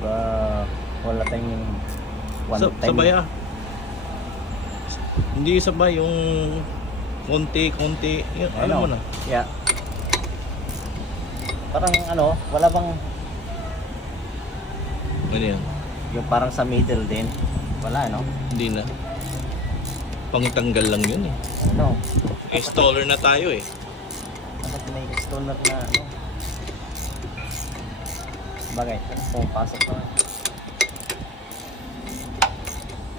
Wala tayong one time. Sabay ah. Hindi sabay yung konti. Yun, alam mo na. Yeah. Parang ano, wala bang Ano yan? yung parang sa middle din? Wala, no? Hindi na. Pangtanggal lang yun eh. Ano? Installer na tayo eh. Bakit may installer na ano? Bagay, pumapasok pa.